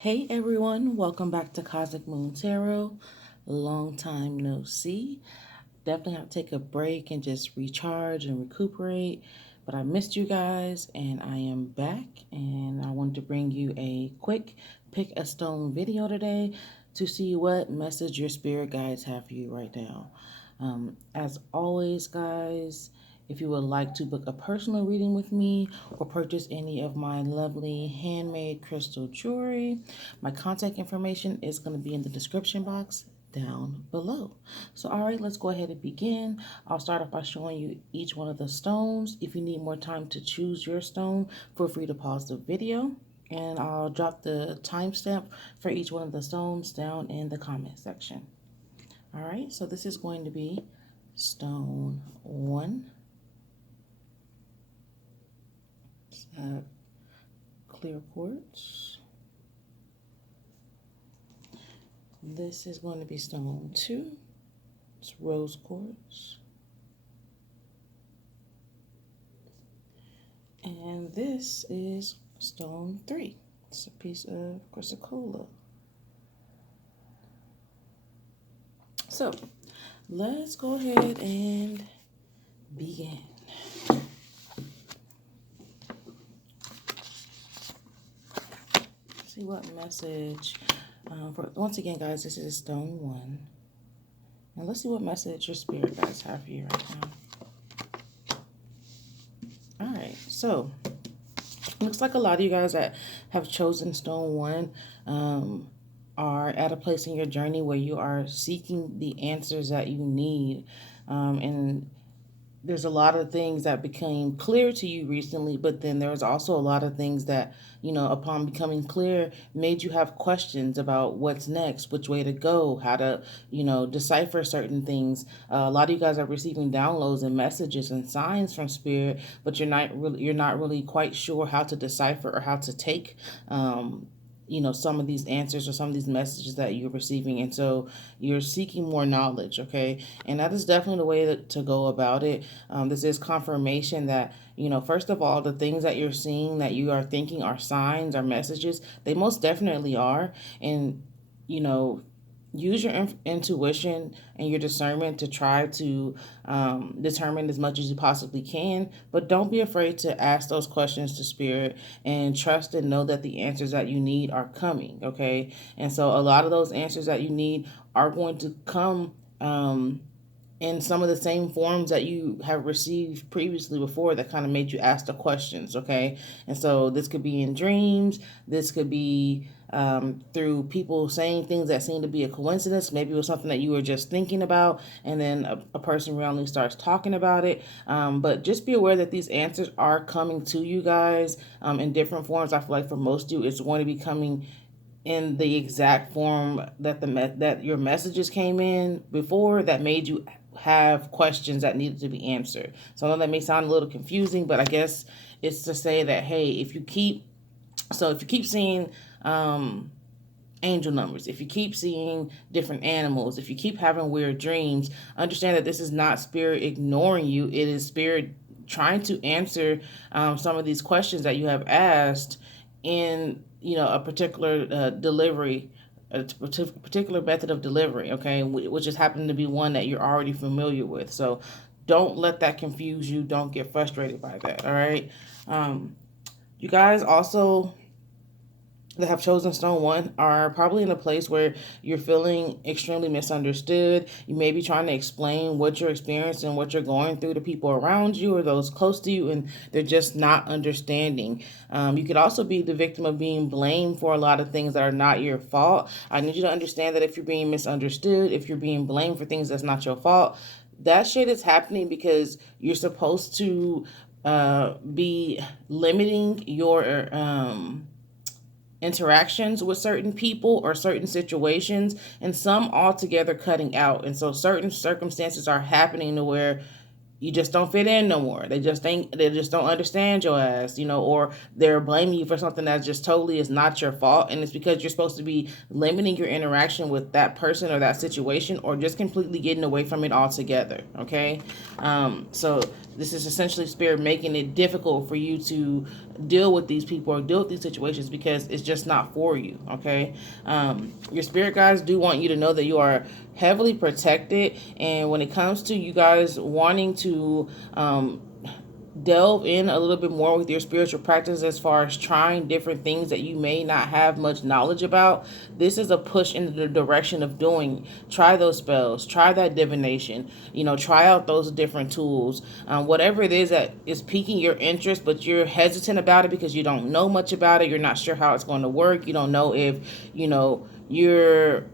Hey everyone, welcome back to Cosmic Moon Tarot. Long time no see. Definitely have to take a break and just recharge and recuperate. But I missed you guys and I am back, and I wanted to bring you a quick pick a stone video today to see what message your spirit guides have for you right now. As always, guys, if you would like to book a personal reading with me or purchase any of my lovely handmade crystal jewelry, my contact information is going to be in the description box down below. So, all right, let's go ahead and begin. I'll start off by showing you each one of the stones. If you need more time to choose your stone, feel free to pause the video, and I'll drop the timestamp for each one of the stones down in the comment section. All right, so this is going to be stone 1. Clear quartz. This is going to be stone 2. It's rose quartz. And this is stone 3. It's a piece of Crsytal. So let's go ahead and begin. See what message. Once again, guys, this is stone 1. And let's see what message your spirit guides have for you right now. All right, so looks like a lot of you guys that have chosen stone 1 are at a place in your journey where you are seeking the answers that you need. And there's a lot of things that became clear to you recently, but then there's also a lot of things that, upon becoming clear, made you have questions about what's next, which way to go, how to, decipher certain things. A lot of you guys are receiving downloads and messages and signs from spirit, but you're not really quite sure how to decipher or how to take some of these answers or some of these messages that you're receiving. And so you're seeking more knowledge, okay? And that is definitely the way to go about it. This is confirmation that, first of all, the things that you're seeing that you are thinking are signs or messages. They most definitely are. And, use your intuition and your discernment to try to determine as much as you possibly can, but don't be afraid to ask those questions to spirit, and trust and know that the answers that you need are coming, okay? And so a lot of those answers that you need are going to come in some of the same forms that you have received previously before that kind of made you ask the questions, okay? And so this could be in dreams. This could be through people saying things that seem to be a coincidence. Maybe it was something that you were just thinking about, and then a person randomly starts talking about it. But just be aware that these answers are coming to you guys in different forms. I feel like for most of you, it's going to be coming in the exact form that that your messages came in before, that made you have questions that needed to be answered. So I know that may sound a little confusing, but I guess it's to say that, hey, if you keep seeing angel numbers, if you keep seeing different animals, if you keep having weird dreams, understand that this is not spirit ignoring you. It is spirit trying to answer some of these questions that you have asked in a particular delivery, a particular method of delivery, okay, which just happened to be one that you're already familiar with. So don't let that confuse you. Don't get frustrated by that, all right? You guys also that have chosen stone 1 are probably in a place where you're feeling extremely misunderstood. You may be trying to explain what you're experiencing, what you're going through to people around you or those close to you, and they're just not understanding. You could also be the victim of being blamed for a lot of things that are not your fault. I need you to understand that if you're being misunderstood, if you're being blamed for things that's not your fault, that shit is happening because you're supposed to be limiting your interactions with certain people or certain situations, and some altogether cutting out. And so certain circumstances are happening to where you just don't fit in no more. They just don't understand your ass, or they're blaming you for something that just totally is not your fault. And it's because you're supposed to be limiting your interaction with that person or that situation, or just completely getting away from it altogether. Okay. So this is essentially spirit making it difficult for you to deal with these people or deal with these situations because it's just not for you. Okay. Your spirit guides do want you to know that you are heavily protected, and when it comes to you guys wanting to delve in a little bit more with your spiritual practice as far as trying different things that you may not have much knowledge about, this is a push in the direction of doing. Try those spells, try that divination, try out those different tools, whatever it is that is piquing your interest, but you're hesitant about it because you don't know much about it. You're not sure how it's going to work. You don't know if you're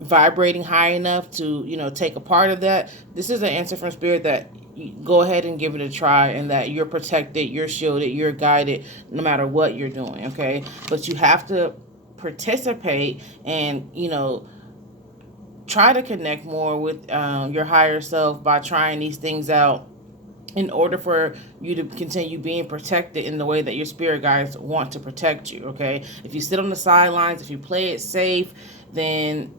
vibrating high enough to take a part of that. This is an answer from spirit that you go ahead and give it a try, and that you're protected, you're shielded, you're guided no matter what you're doing. Okay, but you have to participate and try to connect more with your higher self by trying these things out, in order for you to continue being protected in the way that your spirit guides want to protect you. Okay, if you sit on the sidelines, if you play it safe, then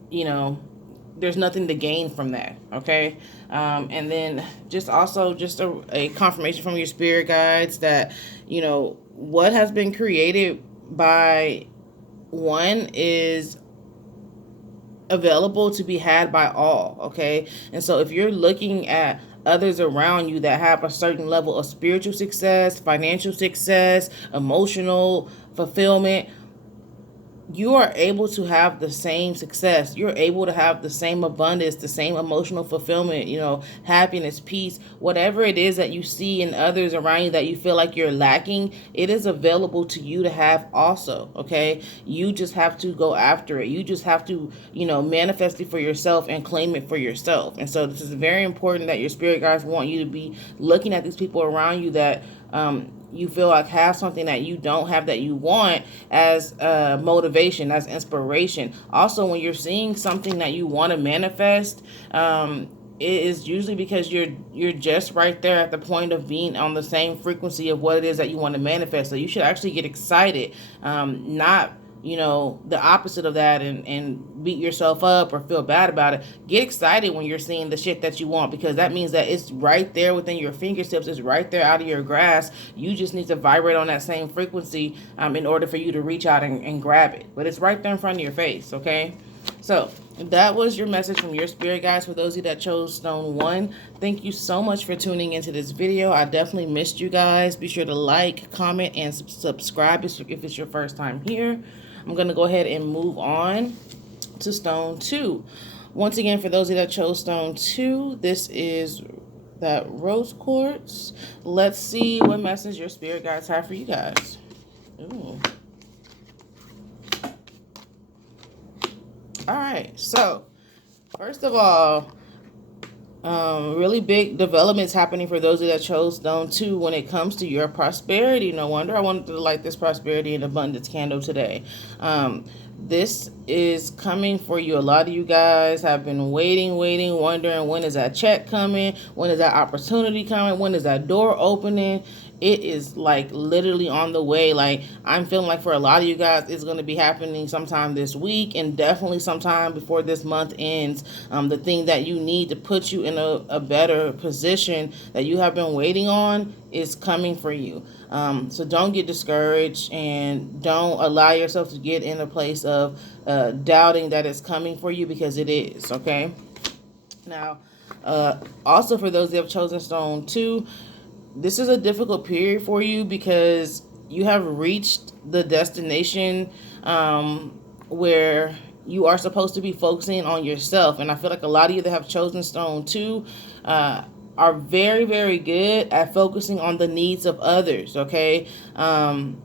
there's nothing to gain from that. Okay. And then just a confirmation from your spirit guides that what has been created by one is available to be had by all. Okay. And so if you're looking at others around you that have a certain level of spiritual success, financial success, emotional fulfillment, you are able to have the same success. You're able to have the same abundance, the same emotional fulfillment, happiness, peace, whatever it is that you see in others around you that you feel like you're lacking, it is available to you to have also. Okay. You just have to go after it. You just have to, manifest it for yourself and claim it for yourself. And so this is very important that your spirit guides want you to be looking at these people around you that, you feel like have something that you don't have that you want, as motivation, as inspiration. Also, when you're seeing something that you want to manifest, it is usually because you're just right there at the point of being on the same frequency of what it is that you want to manifest. So you should actually get excited, not the opposite of that, and beat yourself up or feel bad about it. Get excited when you're seeing the shit that you want, because that means that it's right there within your fingertips. It's right there out of your grasp. You just need to vibrate on that same frequency in order for you to reach out and grab it. But it's right there in front of your face. Okay. So that was your message from your spirit guides for those of you that chose Stone 1. Thank you so much for tuning into this video. I definitely missed you guys. Be sure to like, comment, and subscribe if it's your first time here. I'm going to go ahead and move on to Stone 2. Once again, for those of you that chose Stone 2, this is that rose quartz. Let's see what message your spirit guides have for you guys. Ooh. All right, so first of all, really big developments happening for those of you that chose Stone 2 when it comes to your prosperity. No wonder I wanted to light this prosperity and abundance candle today. This is coming for you. A lot of you guys have been waiting, wondering, when is that check coming? When is that opportunity coming? When is that door opening? It is like literally on the way. Like, I'm feeling like for a lot of you guys, it's going to be happening sometime this week, and definitely sometime before this month ends. The thing that you need to put you in a better position that you have been waiting on is coming for you. So don't get discouraged, and don't allow yourself to get in a place of doubting that it's coming for you, because it is. Okay. Now, also for those that have chosen Stone 2, this is a difficult period for you because you have reached the destination where you are supposed to be focusing on yourself. And I feel like a lot of you that have chosen Stone 2 are very, very good at focusing on the needs of others. Okay. And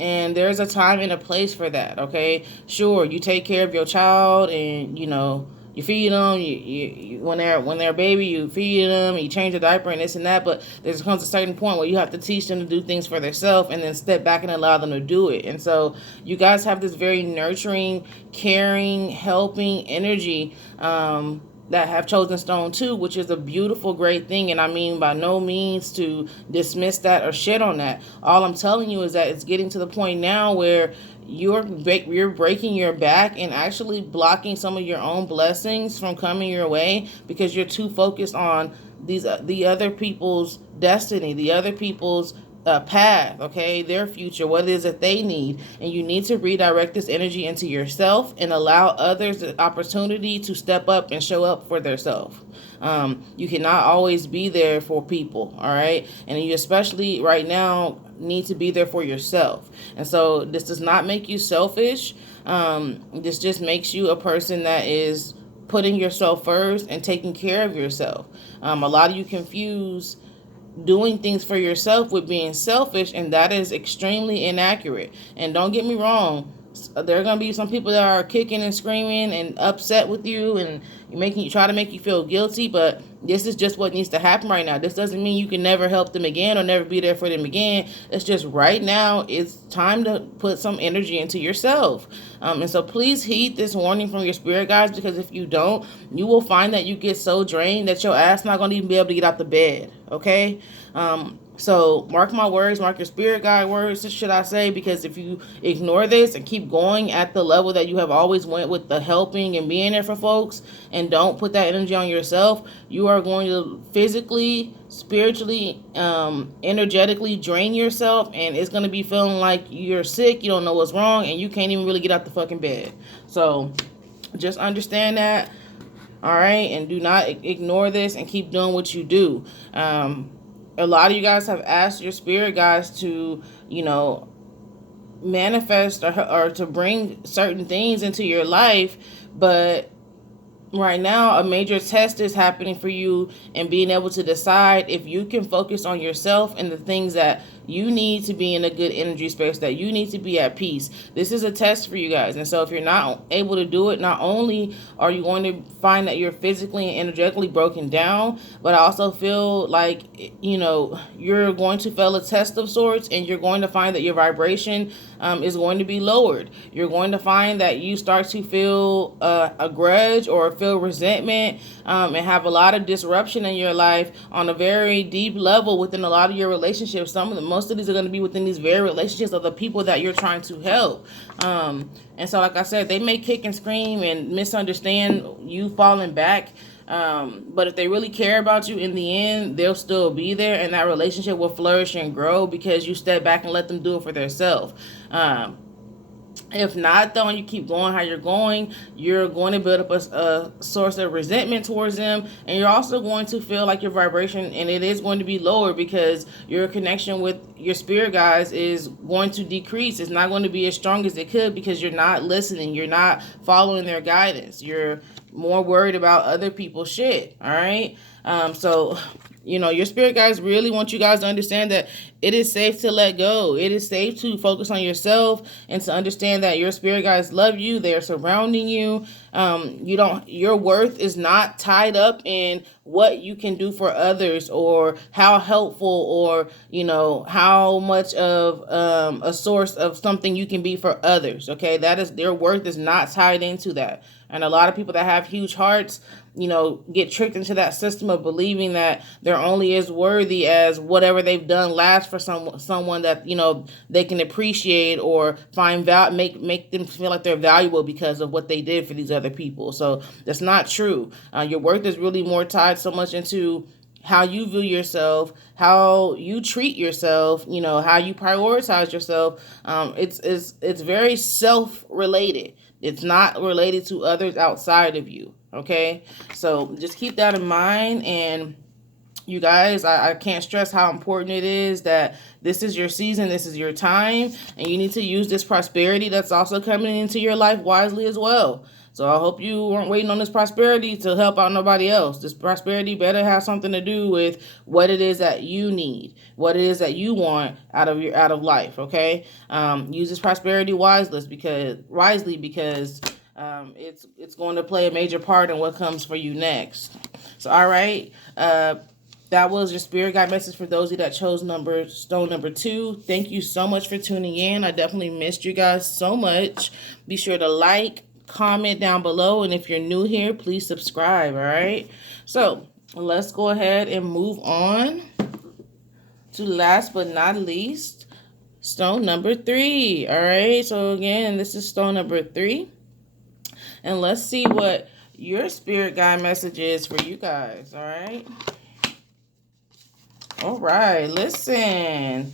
there's a time and a place for that. Okay. Sure, you take care of your child, and you feed them. You when they're a baby, you feed them. You change the diaper and this and that. But there comes a certain point where you have to teach them to do things for themselves, and then step back and allow them to do it. And so you guys have this very nurturing, caring, helping energy that have chosen stone 2, which is a beautiful, great thing. And I mean by no means to dismiss that or shit on that. All I'm telling you is that it's getting to the point now where you're breaking your back and actually blocking some of your own blessings from coming your way because you're too focused on the other people's destiny, the other people's path, okay, their future, what it is that they need. And you need to redirect this energy into yourself and allow others the opportunity to step up and show up for themselves. You cannot always be there for people, all right? And you especially right now need to be there for yourself. And so this does not make you selfish. This just makes you a person that is putting yourself first and taking care of yourself. A lot of you confuse doing things for yourself with being selfish, and that is extremely inaccurate. And don't get me wrong, there are going to be some people that are kicking and screaming and upset with you and try to make you feel guilty, but this is just what needs to happen right now. This doesn't mean you can never help them again or never be there for them again. It's just right now it's time to put some energy into yourself. And so please heed this warning from your spirit guides, because if you don't, you will find that you get so drained that your ass not going to even be able to get out the bed, okay? So mark my words, mark your spirit guide words, should I say, because if you ignore this and keep going at the level that you have always went with the helping and being there for folks, and don't put that energy on yourself, you are going to physically, spiritually, energetically drain yourself, and it's going to be feeling like you're sick, you don't know what's wrong, and you can't even really get out the fucking bed. So just understand that, all right, and do not ignore this and keep doing what you do. A lot of you guys have asked your spirit guides to, manifest or to bring certain things into your life, but right now a major test is happening for you, and being able to decide if you can focus on yourself and the things that you need to be in a good energy space, that you need to be at peace. This is a test for you guys. And so if you're not able to do it, not only are you going to find that you're physically and energetically broken down, but I also feel like, you're going to fail a test of sorts, and you're going to find that your vibration is going to be lowered. You're going to find that you start to feel a grudge or feel resentment, and have a lot of disruption in your life on a very deep level within a lot of your relationships. Most of these are going to be within these very relationships of the people that you're trying to help. And so, like I said, they may kick and scream and misunderstand you falling back. But if they really care about you, in the end, they'll still be there, and that relationship will flourish and grow because you step back and let them do it for themselves. If not, though, and you keep going how you're going to build up a source of resentment towards them, and you're also going to feel like your vibration, and it is going to be lower because your connection with your spirit guides is going to decrease. It's not going to be as strong as it could because you're not listening. You're not following their guidance. You're more worried about other people's shit, all right? So your spirit guides really want you guys to understand that it is safe to let go. It is safe to focus on yourself and to understand that your spirit guides love you. They're surrounding you. Your worth is not tied up in what you can do for others or how helpful or, how much of a source of something you can be for others. Okay. Their worth is not tied into that. And a lot of people that have huge hearts, get tricked into that system of believing that they're only as worthy as whatever they've done last for someone that, they can appreciate or find make them feel like they're valuable because of what they did for these other people. So that's not true. Your worth is really more tied so much into how you view yourself, how you treat yourself, how you prioritize yourself. It's very self-related. It's not related to others outside of you. Okay, so just keep that in mind. And you guys, I can't stress how important it is that this is your season, this is your time, and you need to use this prosperity that's also coming into your life wisely as well. So I hope you weren't waiting on this prosperity to help out nobody else. This prosperity better have something to do with what it is that you need, what it is that you want out of life. Okay, use this prosperity wisely because it's going to play a major part in what comes for you next. So, all right. That was your spirit guide message for those of you that chose stone number 2. Thank you so much for tuning in. I definitely missed you guys so much. Be sure to like, comment down below. And if you're new here, please subscribe, all right? So let's go ahead and move on to last but not least, stone number 3, all right? So again, this is stone number 3. And let's see what your spirit guide message is for you guys, all right? All right, listen.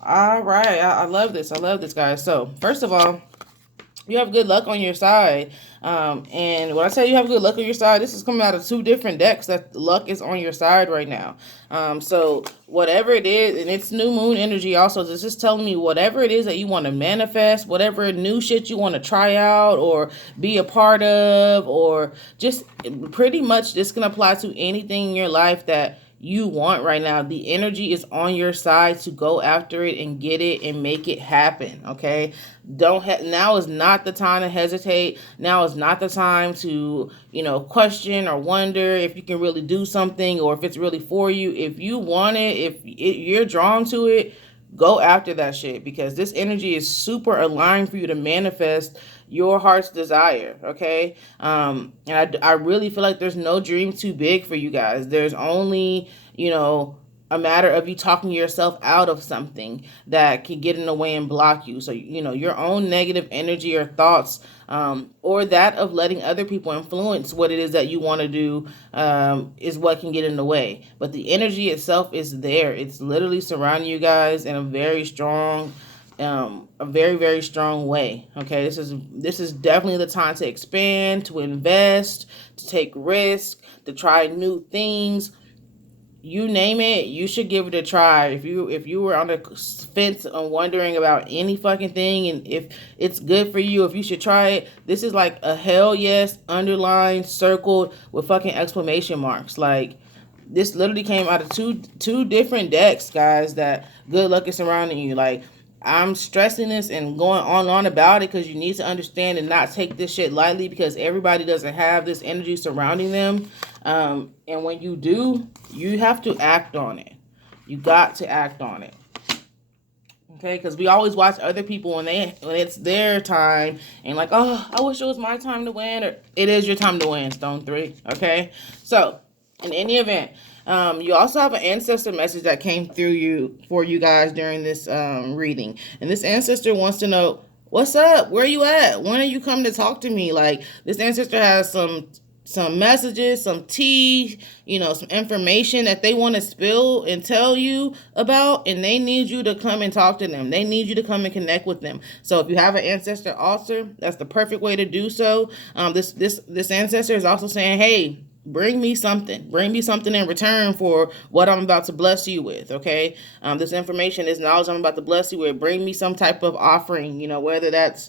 All right, I love this. I love this, guys. So first of all, you have good luck on your side. And when I say you have good luck on your side, this is coming out of 2 different decks that luck is on your side right now. So whatever it is, and it's new moon energy also, this is telling me whatever it is that you want to manifest, whatever new shit you want to try out or be a part of, or just pretty much this can apply to anything in your life that you want right now. The energy is on your side to go after it and get it and make it happen, okay? Now is not the time to hesitate. Now is not the time to, question or wonder if you can really do something or if it's really for you. If you want it, if you're drawn to it, go after that shit, because this energy is super aligned for you to manifest your heart's desire, okay? And I really feel like there's no dream too big for you guys. There's only, a matter of you talking yourself out of something that can get in the way and block you. So, your own negative energy or thoughts, or that of letting other people influence what it is that you want to do, is what can get in the way. But the energy itself is there. It's literally surrounding you guys in a very strong, very strong way. Okay, this is definitely the time to expand, to invest, to take risks, to try new things. You name it, you should give it a try. If you were on the fence on wondering about any fucking thing and if it's good for you, if you should try it, this is like a hell yes, underlined, circled with fucking exclamation marks. Like, this literally came out of two different decks, guys, that good luck is surrounding you. Like, I'm stressing this and going on and on about it because you need to understand and not take this shit lightly, because everybody doesn't have this energy surrounding them. And when you do, you have to act on it. You got to act on it. Okay, because we always watch other people when it's their time and like, oh, I wish it was my time to win. Or it is your time to win, Stone 3. Okay, so in any event, you also have an ancestor message that came through for you guys during this reading, and this ancestor wants to know, what's up? Where are you at? When are you coming to talk to me? Like, this ancestor has some messages, some tea, some information that they want to spill and tell you about, and they need you to come and talk to them. They need you to come and connect with them. So if you have an ancestor altar, that's the perfect way to do so. This ancestor is also saying, hey, bring me something in return for what I'm about to bless you with, okay? This information is knowledge I'm about to bless you with. Bring me some type of offering, whether that's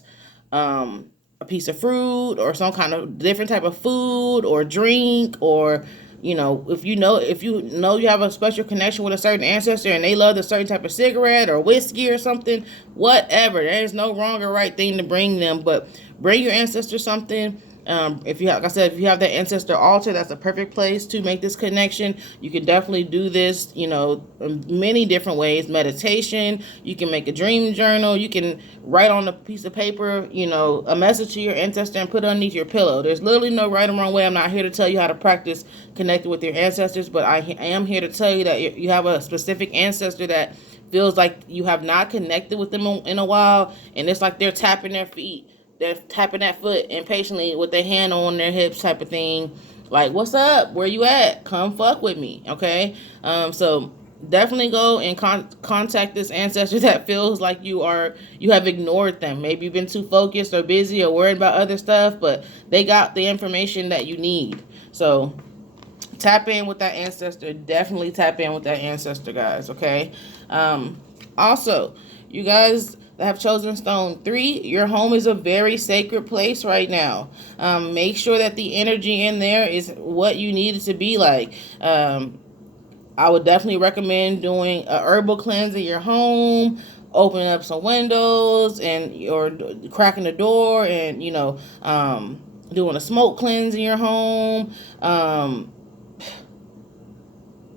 a piece of fruit or some kind of different type of food or drink, or if you know you have a special connection with a certain ancestor and they love a certain type of cigarette or whiskey or something, whatever. There is no wrong or right thing to bring them, but bring your ancestor something. If you have that ancestor altar, that's a perfect place to make this connection. You can definitely do this, in many different ways. Meditation, you can make a dream journal, you can write on a piece of paper, a message to your ancestor and put it underneath your pillow. There's literally no right or wrong way. I'm not here to tell you how to practice connecting with your ancestors, but I am here to tell you that you have a specific ancestor that feels like you have not connected with them in a while, and it's like they're tapping their feet. They're tapping that foot impatiently with their hand on their hips type of thing. Like, what's up? Where you at? Come fuck with me, okay? So definitely go and contact this ancestor that feels like you have ignored them. Maybe you've been too focused or busy or worried about other stuff, but they got the information that you need. So tap in with that ancestor. Definitely tap in with that ancestor, guys, okay? Also, you guys that have chosen stone 3, your home is a very sacred place right now. Make sure that the energy in there is what you need it to be like. I would definitely recommend doing a herbal cleanse in your home, opening up some windows or cracking the door, and doing a smoke cleanse in your home.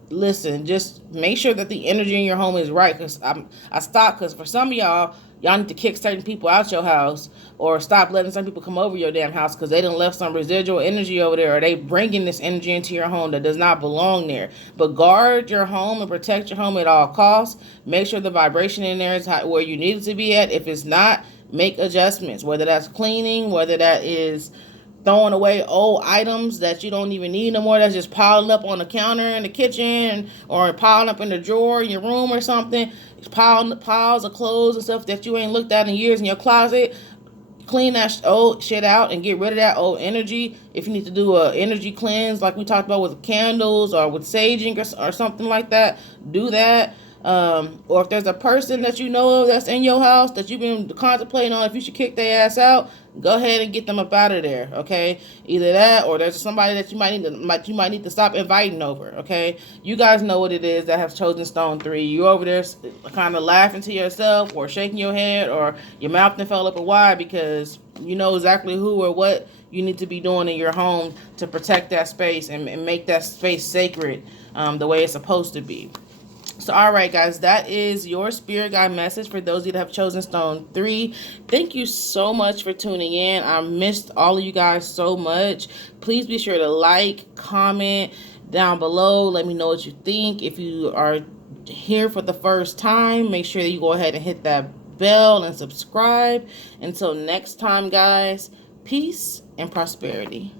Listen, just make sure that the energy in your home is right. Because I stopped, because for some of y'all, y'all need to kick certain people out your house, or stop letting some people come over your damn house because they done left some residual energy over there, or they bringing this energy into your home that does not belong there. But guard your home and protect your home at all costs. Make sure the vibration in there is where you need it to be at. If it's not, make adjustments, whether that's cleaning, whether that is throwing away old items that you don't even need no more, that's just piling up on the counter in the kitchen, or piling up in the drawer in your room or something. Piles of clothes and stuff that you ain't looked at in years in your closet. Clean that old shit out and get rid of that old energy. If you need to do a energy cleanse like we talked about with candles or with saging or something like that, do that. Or if there's a person that you know of that's in your house that you've been contemplating on if you should kick their ass out, go ahead and get them up out of there, okay? Either that, or there's somebody that you might need to stop inviting over, okay? You guys know what it is that have chosen stone 3. You over there kind of laughing to yourself, or shaking your head, or your mouth and fell up a wide, because you know exactly who or what you need to be doing in your home to protect that space and make that space sacred, the way it's supposed to be. So, all right, guys, that is your spirit guide message for those of you that have chosen stone 3. Thank you so much for tuning in. I missed all of you guys so much. Please be sure to like, comment down below. Let me know what you think. If you are here for the first time, make sure that you go ahead and hit that bell and subscribe. Until next time, guys, peace and prosperity.